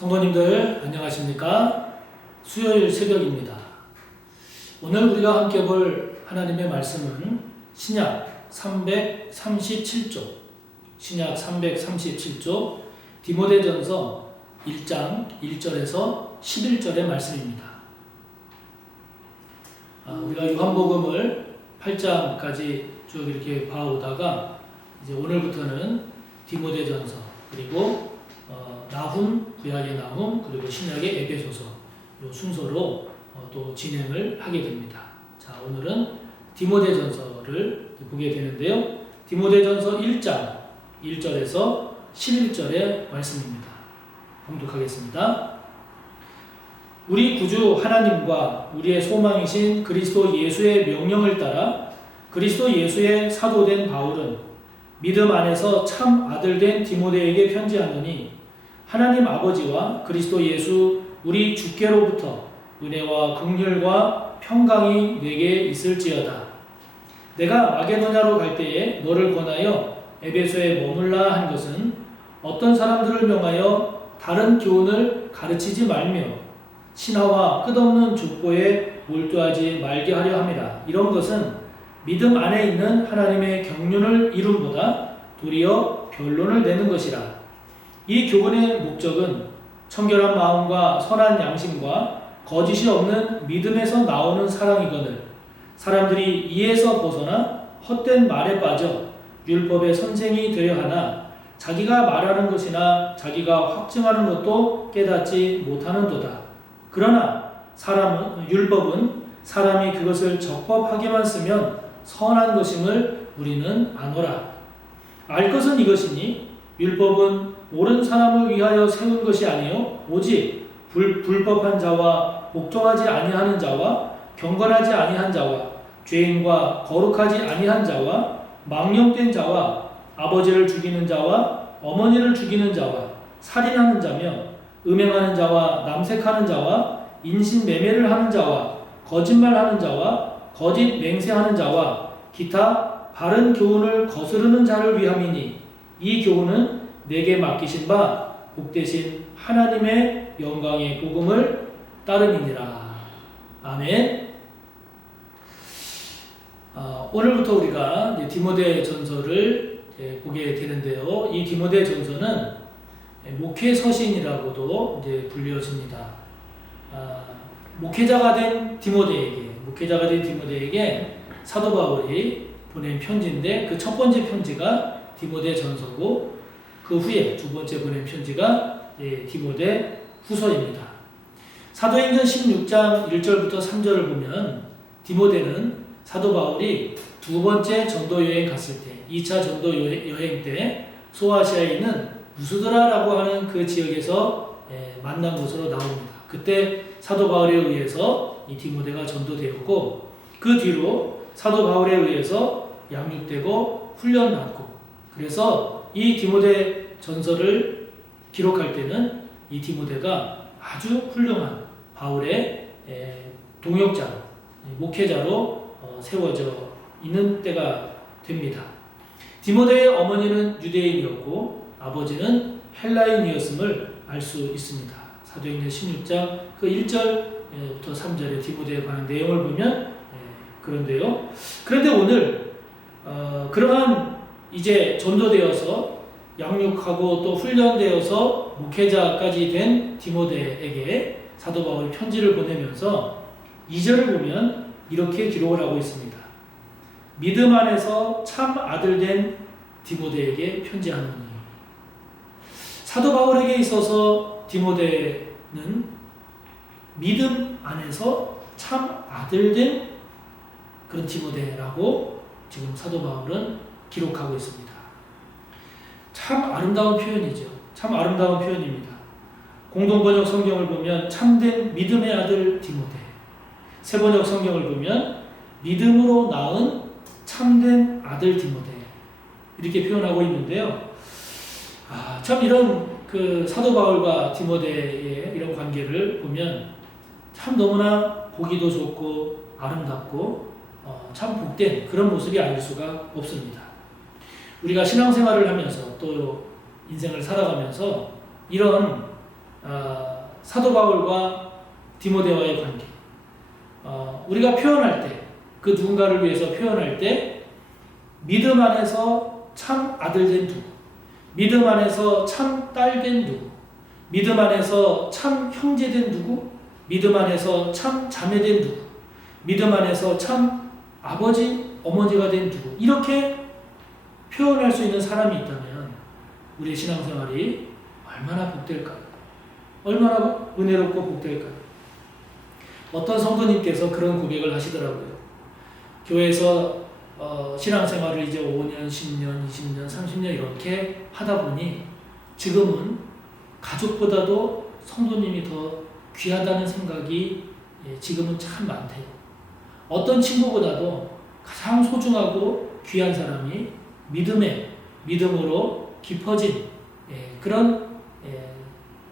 성도님들 안녕하십니까? 수요일 새벽입니다. 오늘 우리가 함께 볼 하나님의 말씀은 신약 337조 디모데전서 1장 1절에서 11절의 말씀입니다. 우리가 요한복음을 8장까지 쭉 이렇게 봐오다가 이제 오늘부터는 디모데전서 그리고 나훔, 구약의 나훔, 그리고 신약의 에베소서 이 순서로 또 진행을 하게 됩니다. 자, 오늘은 디모데전서를 보게 되는데요. 디모데전서 1장 1절에서 11절의 말씀입니다. 봉독하겠습니다. 우리 구주 하나님과 우리의 소망이신 그리스도 예수의 명령을 따라 그리스도 예수의 사도된 바울은 믿음 안에서 참 아들된 디모데에게 편지하노니 하나님 아버지와 그리스도 예수 우리 주께로부터 은혜와 긍휼과 평강이 내게 있을지어다. 내가 마게도냐로 갈 때에 너를 권하여 에베소에 머물라 한 것은 어떤 사람들을 명하여 다른 교훈을 가르치지 말며 신화와 끝없는 족보에 몰두하지 말게 하려 함이라. 이런 것은 믿음 안에 있는 하나님의 경륜을 이룸보다 도리어 변론을 내는 것이라. 이 교훈의 목적은 청결한 마음과 선한 양심과 거짓이 없는 믿음에서 나오는 사랑이거늘 사람들이 이에서 벗어나 헛된 말에 빠져 율법의 선생이 되려 하나 자기가 말하는 것이나 자기가 확증하는 것도 깨닫지 못하는도다. 그러나 율법은 사람이 그것을 적법하게만 쓰면 선한 것임을 우리는 아노라. 알 것은 이것이니 율법은 옳은 사람을 위하여 세운 것이 아니요 오직 불법한 자와 복종하지 아니하는 자와 경건하지 아니한 자와 죄인과 거룩하지 아니한 자와 망령된 자와 아버지를 죽이는 자와 어머니를 죽이는 자와 살인하는 자며 음행하는 자와 남색하는 자와 인신매매를 하는 자와 거짓말하는 자와 거짓 맹세하는 자와 기타 바른 교훈을 거스르는 자를 위함이니 이 교훈은 내게 맡기신 바 복되신 하나님의 영광의 복음을 따름이니라. 아멘. 오늘부터 우리가 디모데전서를 보게 되는데요. 이 디모데전서는 목회 서신이라고도 이제 불려집니다. 목회자가 된 디모데에게 사도 바울이 보낸 편지인데 그 첫 번째 편지가 디모데전서고 그 후에 두 번째 보낸 편지가 디모데 후서입니다. 사도행전 16장 1절부터 3절을 보면 디모데는 사도 바울이 두 번째 전도 여행 갔을 때 2차 전도 여행 때 소아시아에 있는 무스드라라고 하는 그 지역에서 만난 것으로 나옵니다. 그때 사도 바울에 의해서 이 디모데가 전도되었고 그 뒤로 사도 바울에 의해서 양육되고 훈련받고 그래서 이 디모데 전서를 기록할 때는 이 디모데가 아주 훌륭한 바울의 동역자, 목회자로 세워져 있는 때가 됩니다. 디모데의 어머니는 유대인이었고 아버지는 헬라인이었음을 알 수 있습니다. 사도행전 16장 그 1절부터 3절의 디모데에 관한 내용을 보면 그런데요. 그런데 오늘 그러한 이제 전도되어서 양육하고 또 훈련되어서 목회자까지 된 디모데에게 사도 바울이 편지를 보내면서 2절을 보면 이렇게 기록을 하고 있습니다. 믿음 안에서 참 아들 된 디모데에게 편지하노니. 사도 바울에게 있어서 디모데는 믿음 안에서 참 아들 된 그런 디모데라고 지금 사도 바울은 기록하고 있습니다. 참 아름다운 표현이죠. 참 아름다운 표현입니다. 공동번역 성경을 보면 참된 믿음의 아들 디모데, 세번역 성경을 보면 믿음으로 낳은 참된 아들 디모데 이렇게 표현하고 있는데요. 참 이런 그 사도 바울과 디모데의 이런 관계를 보면 참 너무나 보기도 좋고 아름답고 참 복된 그런 모습이 아닐 수가 없습니다. 우리가 신앙생활을 하면서 또 인생을 살아가면서 이런 사도 바울과 디모데와의 관계. 우리가 표현할 때, 그 누군가를 위해서 표현할 때, 믿음 안에서 참 아들된 누구, 믿음 안에서 참 딸된 누구, 믿음 안에서 참 형제된 누구, 믿음 안에서 참 자매된 누구, 믿음 안에서 참 아버지, 어머니가 된 누구, 이렇게 표현할 수 있는 사람이 있다면 우리의 신앙생활이 얼마나 복될까요? 얼마나 은혜롭고 복될까요? 어떤 성도님께서 그런 고백을 하시더라고요. 교회에서 신앙생활을 이제 5년, 10년, 20년, 30년 이렇게 하다 보니 지금은 가족보다도 성도님이 더 귀하다는 생각이 지금은 참 많대요. 어떤 친구보다도 가장 소중하고 귀한 사람이 믿음으로 깊어진 그런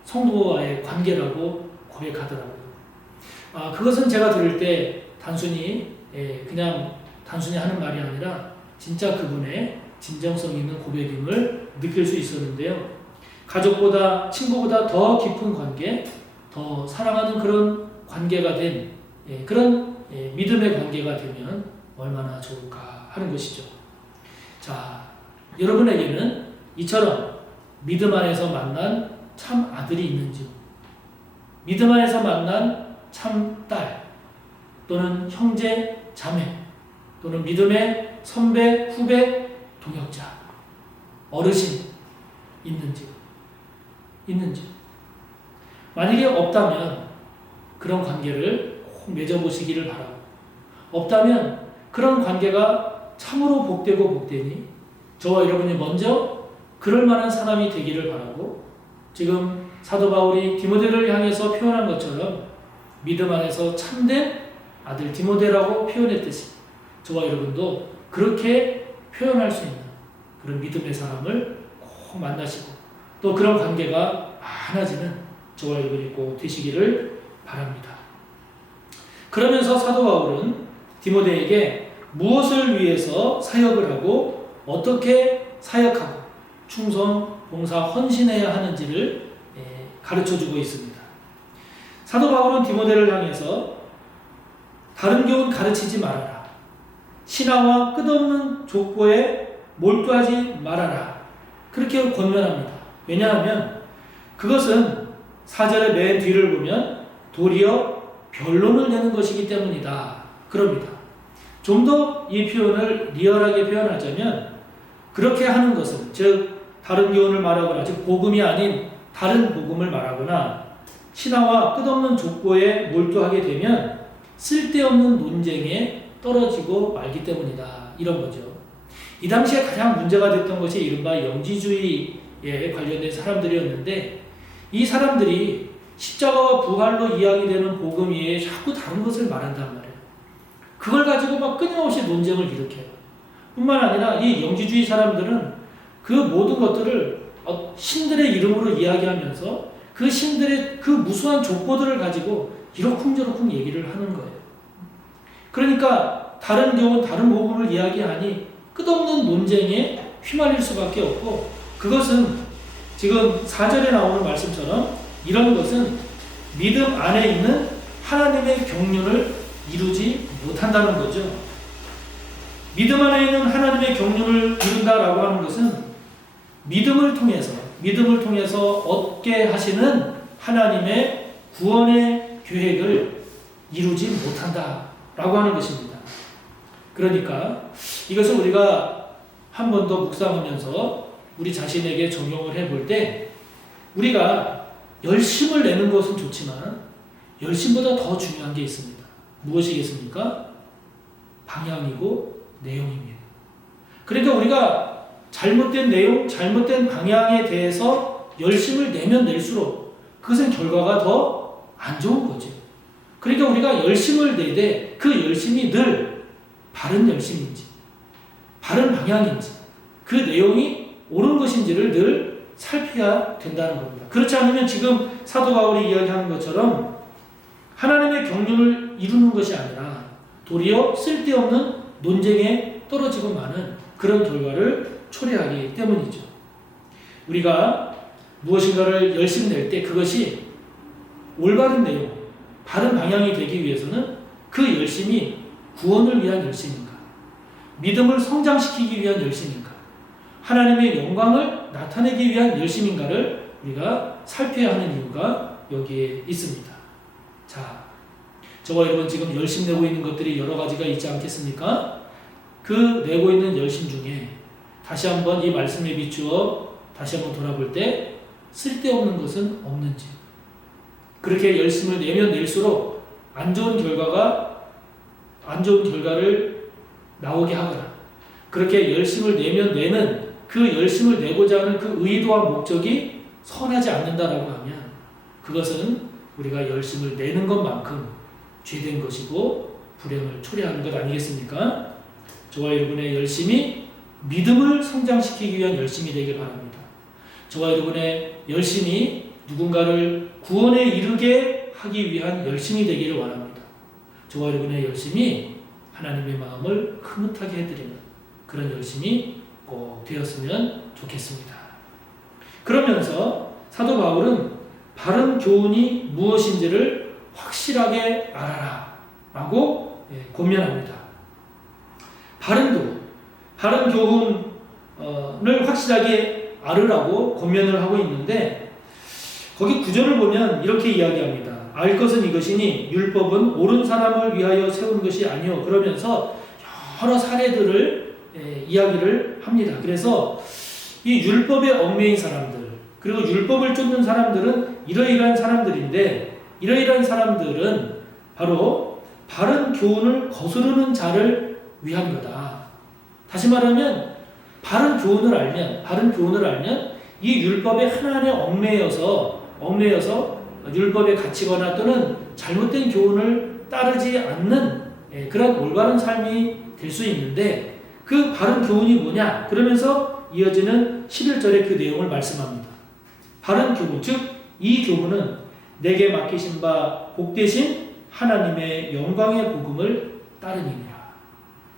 성도와의 관계라고 고백하더라고요. 그것은 제가 들을 때 그냥 단순히 하는 말이 아니라 진짜 그분의 진정성 있는 고백임을 느낄 수 있었는데요. 가족보다 친구보다 더 깊은 관계, 더 사랑하는 그런 관계가 된 그런 믿음의 관계가 되면 얼마나 좋을까 하는 것이죠. 자, 여러분에게는 이처럼 믿음 안에서 만난 참 아들이 있는지, 믿음 안에서 만난 참 딸, 또는 형제, 자매, 또는 믿음의 선배, 후배, 동역자, 어르신 있는지. 만약에 없다면 그런 관계를 꼭 맺어보시기를 바라고, 없다면 그런 관계가 참으로 복되고 복되니 저와 여러분이 먼저 그럴 만한 사람이 되기를 바라고, 지금 사도 바울이 디모데를 향해서 표현한 것처럼 믿음 안에서 참된 아들 디모데라고 표현했듯이 저와 여러분도 그렇게 표현할 수 있는 그런 믿음의 사람을 꼭 만나시고 또 그런 관계가 많아지는 저와 여러분이 꼭 되시기를 바랍니다. 그러면서 사도 바울은 디모데에게 무엇을 위해서 사역을 하고 어떻게 사역하고 충성, 봉사, 헌신해야 하는지를 가르쳐주고 있습니다. 사도 바울은 디모데를 향해서 다른 교훈 가르치지 말아라. 신하와 끝없는 족보에 몰두하지 말아라. 그렇게 권면합니다. 왜냐하면 그것은 4절의 맨 뒤를 보면 도리어 변론을 내는 것이기 때문이다. 그럽니다. 좀 더 이 표현을 리얼하게 표현하자면 그렇게 하는 것은, 즉 다른 교훈을 말하거나 즉 복음이 아닌 다른 복음을 말하거나 신하와 끝없는 족보에 몰두하게 되면 쓸데없는 논쟁에 떨어지고 말기 때문이다. 이런 거죠. 이 당시에 가장 문제가 됐던 것이 이른바 영지주의에 관련된 사람들이었는데, 이 사람들이 십자가와 부활로 이야기되는 복음 외에 자꾸 다른 것을 말한단 말이에요. 그걸 가지고 막 끊임없이 논쟁을 일으켜요. 뿐만 아니라 이 영지주의 사람들은 그 모든 것들을 신들의 이름으로 이야기하면서 그 신들의 그 무수한 족보들을 가지고 이러쿵저러쿵 얘기를 하는 거예요. 그러니까 다른 경우 다른 복음을 이야기하니 끝없는 논쟁에 휘말릴 수밖에 없고, 그것은 지금 4절에 나오는 말씀처럼 이런 것은 믿음 안에 있는 하나님의 경륜을 이루지 못한다는 거죠. 믿음 안에 있는 하나님의 경륜을 이룬다라고 하는 것은 믿음을 통해서 얻게 하시는 하나님의 구원의 계획을 이루지 못한다라고 하는 것입니다. 그러니까 이것을 우리가 한 번 더 묵상하면서 우리 자신에게 적용을 해볼 때, 우리가 열심을 내는 것은 좋지만 열심보다 더 중요한 게 있습니다. 무엇이겠습니까? 방향이고 내용입니다. 그러니까 우리가 잘못된 내용, 잘못된 방향에 대해서 열심을 내면 낼수록 그것은 결과가 더 안 좋은 거죠. 그러니까 우리가 열심을 내되 그 열심이 늘 바른 열심인지, 바른 방향인지, 그 내용이 옳은 것인지를 늘 살펴야 된다는 겁니다. 그렇지 않으면 지금 사도 바울이 이야기하는 것처럼 하나님의 경륜을 이루는 것이 아니라 도리어 쓸데없는 논쟁에 떨어지고 마는 그런 결과를 초래하기 때문이죠. 우리가 무엇인가를 열심히 낼 때 그것이 올바른 내용, 바른 방향이 되기 위해서는 그 열심이 구원을 위한 열심인가? 믿음을 성장시키기 위한 열심인가? 하나님의 영광을 나타내기 위한 열심인가를 우리가 살펴야 하는 이유가 여기에 있습니다. 자, 저와 여러분 지금 열심 내고 있는 것들이 여러 가지가 있지 않겠습니까? 그 내고 있는 열심 중에 다시 한번 이 말씀에 비추어 다시 한번 돌아볼 때 쓸데없는 것은 없는지, 그렇게 열심을 내면 낼수록 안 좋은 결과를 나오게 하거나, 그렇게 열심을 내면 내는 그 열심을 내고자 하는 그 의도와 목적이 선하지 않는다라고 하면 그것은 우리가 열심을 내는 것만큼 죄된 것이고 불행을 초래하는 것 아니겠습니까? 저와 여러분의 열심이 믿음을 성장시키기 위한 열심이 되길 바랍니다. 저와 여러분의 열심이 누군가를 구원에 이르게 하기 위한 열심이 되기를 원합니다. 저와 여러분의 열심이 하나님의 마음을 흐뭇하게 해드리는 그런 열심이 꼭 되었으면 좋겠습니다. 그러면서 사도 바울은 바른 교훈이 무엇인지를 확실하게 알아라 라고 권면합니다. 바른 교훈을 확실하게 알으라고 권면을 하고 있는데, 거기 구절을 보면 이렇게 이야기합니다. 알 것은 이것이니 율법은 옳은 사람을 위하여 세운 것이 아니요, 그러면서 여러 사례들을 이야기를 합니다. 그래서 이 율법에 얽매인 사람들, 그리고 율법을 쫓는 사람들은 이러이러한 사람들인데, 이러이러한 사람들은 바로 바른 교훈을 거스르는 자를 위한 거다. 다시 말하면 바른 교훈을 알면 이 율법에 하나하나 얽매여서 율법에 갇히거나 또는 잘못된 교훈을 따르지 않는 그런 올바른 삶이 될 수 있는데, 그 바른 교훈이 뭐냐? 그러면서 이어지는 11절의 그 내용을 말씀합니다. 바른 교훈, 즉 이 교훈은 내게 맡기신 바 복되신 하나님의 영광의 복음을 따르니라.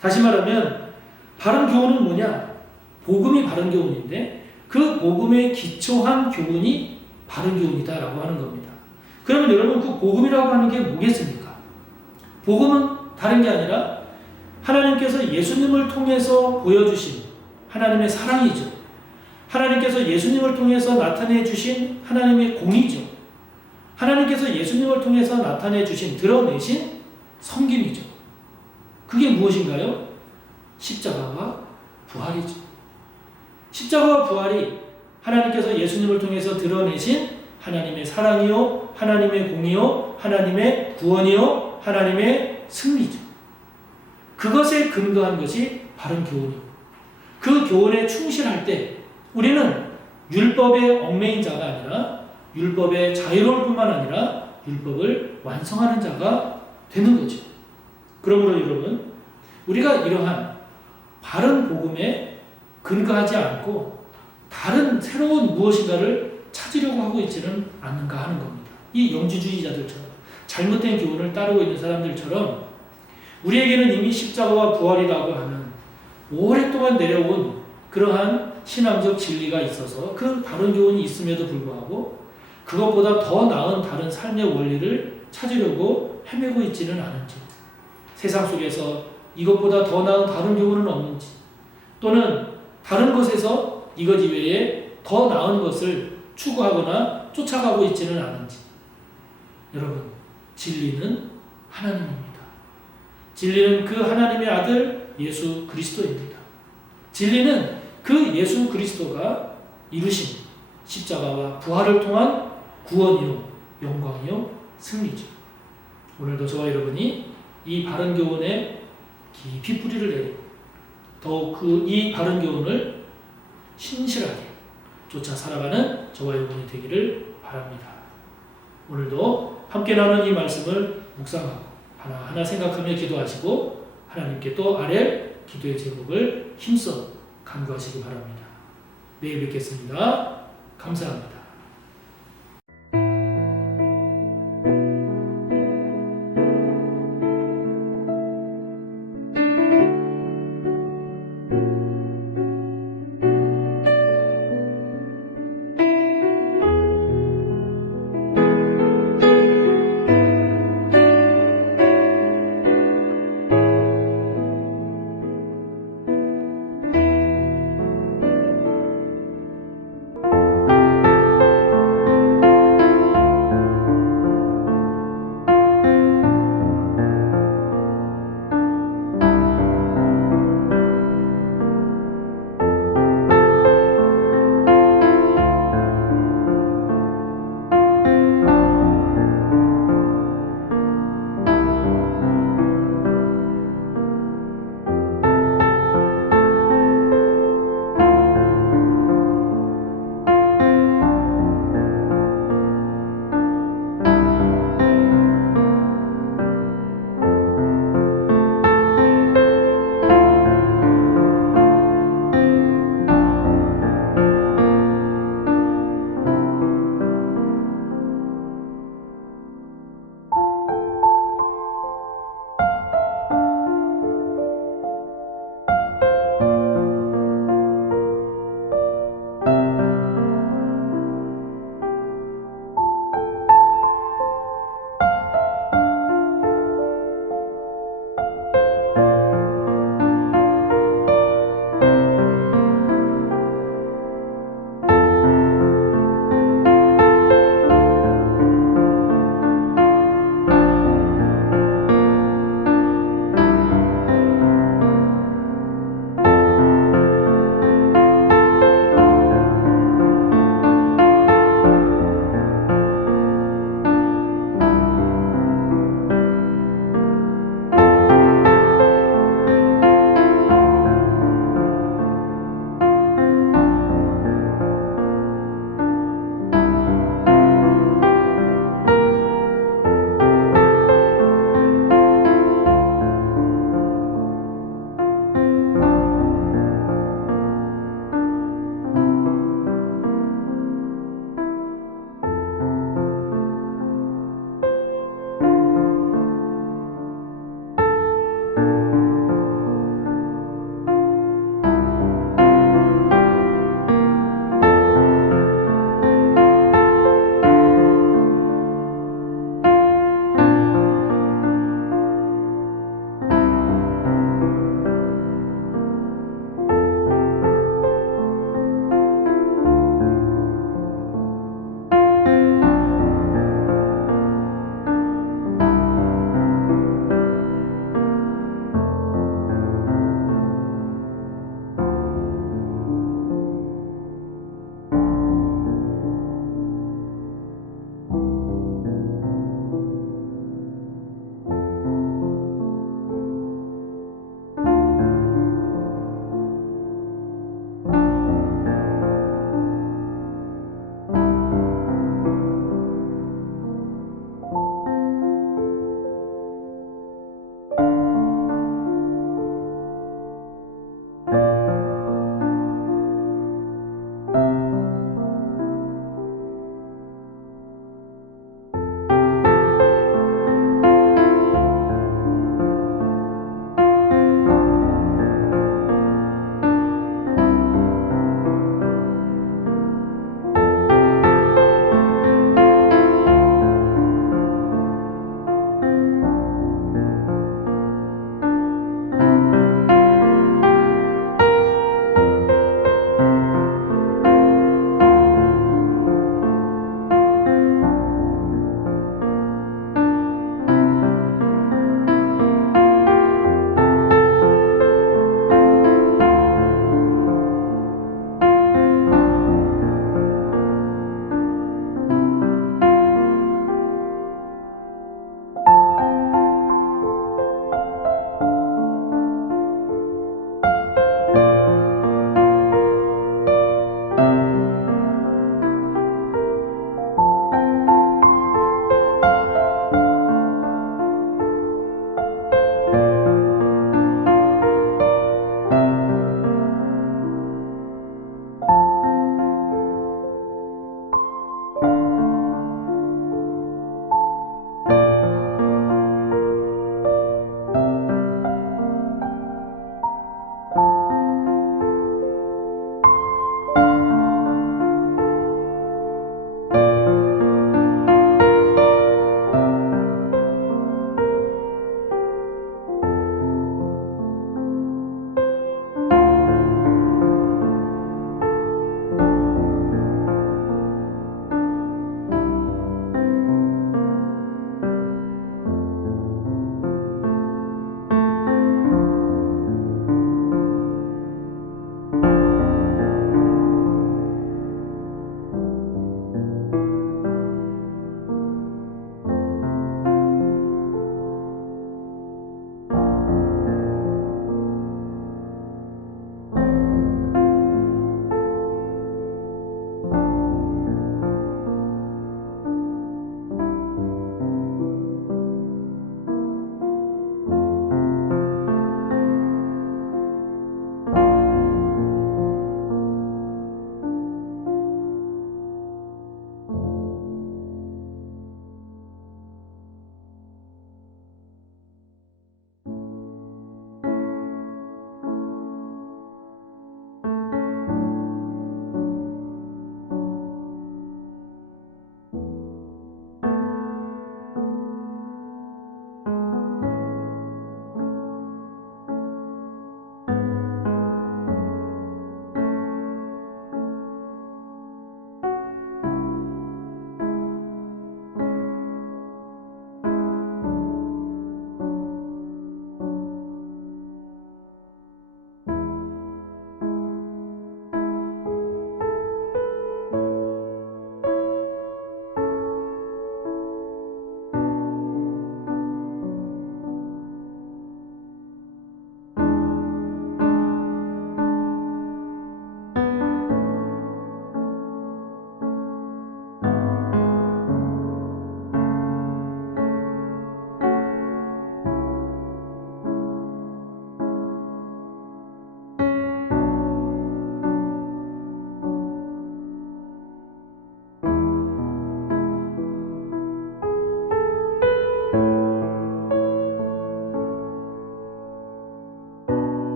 다시 말하면 바른 교훈은 뭐냐? 복음이 바른 교훈인데 그 복음에 기초한 교훈이 바른 교훈이다라고 하는 겁니다. 그러면 여러분, 그 복음이라고 하는 게 뭐겠습니까? 복음은 다른 게 아니라 하나님께서 예수님을 통해서 보여주신 하나님의 사랑이죠. 하나님께서 예수님을 통해서 나타내 주신 하나님의 공의죠. 하나님께서 예수님을 통해서 나타내 주신, 드러내신 섬김이죠. 그게 무엇인가요? 십자가와 부활이죠. 십자가와 부활이 하나님께서 예수님을 통해서 드러내신 하나님의 사랑이요, 하나님의 공의요, 하나님의 구원이요, 하나님의 승리죠. 그것에 근거한 것이 바른 교훈이고, 그 교훈에 충실할 때 우리는 율법에 얽매인 자가 아니라 율법에 자유로울 뿐만 아니라 율법을 완성하는 자가 되는 거죠. 그러므로 여러분, 우리가 이러한 바른 복음에 근거하지 않고 다른 새로운 무엇인가를 찾으려고 하고 있지는 않는가 하는 겁니다. 이 영지주의자들처럼, 잘못된 교훈을 따르고 있는 사람들처럼 우리에게는 이미 십자가와 부활이라고 하는 오랫동안 내려온 그러한 신앙적 진리가 있어서 그 바른 교훈이 있음에도 불구하고 그것보다 더 나은 다른 삶의 원리를 찾으려고 헤매고 있지는 않은지, 세상 속에서 이것보다 더 나은 다른 교훈은 없는지, 또는 다른 것에서 이것 이외에 더 나은 것을 추구하거나 쫓아가고 있지는 않은지. 여러분, 진리는 하나님입니다. 진리는 그 하나님의 아들 예수 그리스도입니다. 진리는 그 예수 그리스도가 이루신 십자가와 부활을 통한 구원이요, 영광이요, 승리죠. 오늘도 저와 여러분이 이 바른 교훈에 깊이 뿌리를 내리고 더욱 이 바른 교훈을 신실하게 쫓아 살아가는 저와 여러분이 되기를 바랍니다. 오늘도 함께 나눈 이 말씀을 묵상하고 하나하나 생각하며 기도하시고 하나님께 또 아랠 기도의 제목을 힘써 간구하시기 바랍니다. 내일 뵙겠습니다. 감사합니다.